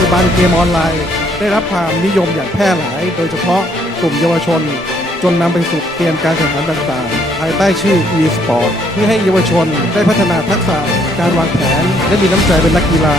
จุบันเกมออนไลน์ ได้รับความนิยมอย่างแพร่หลาย โดยเฉพาะกลุ่มเยาวชน จนนำไปสู่เกมการแข่งขันต่างๆ ภายใต้ชื่อ e-sport เพื่อให้เยาวชนได้พัฒนาทักษะการวางแผน และมีน้ำใจเป็นนักกีฬา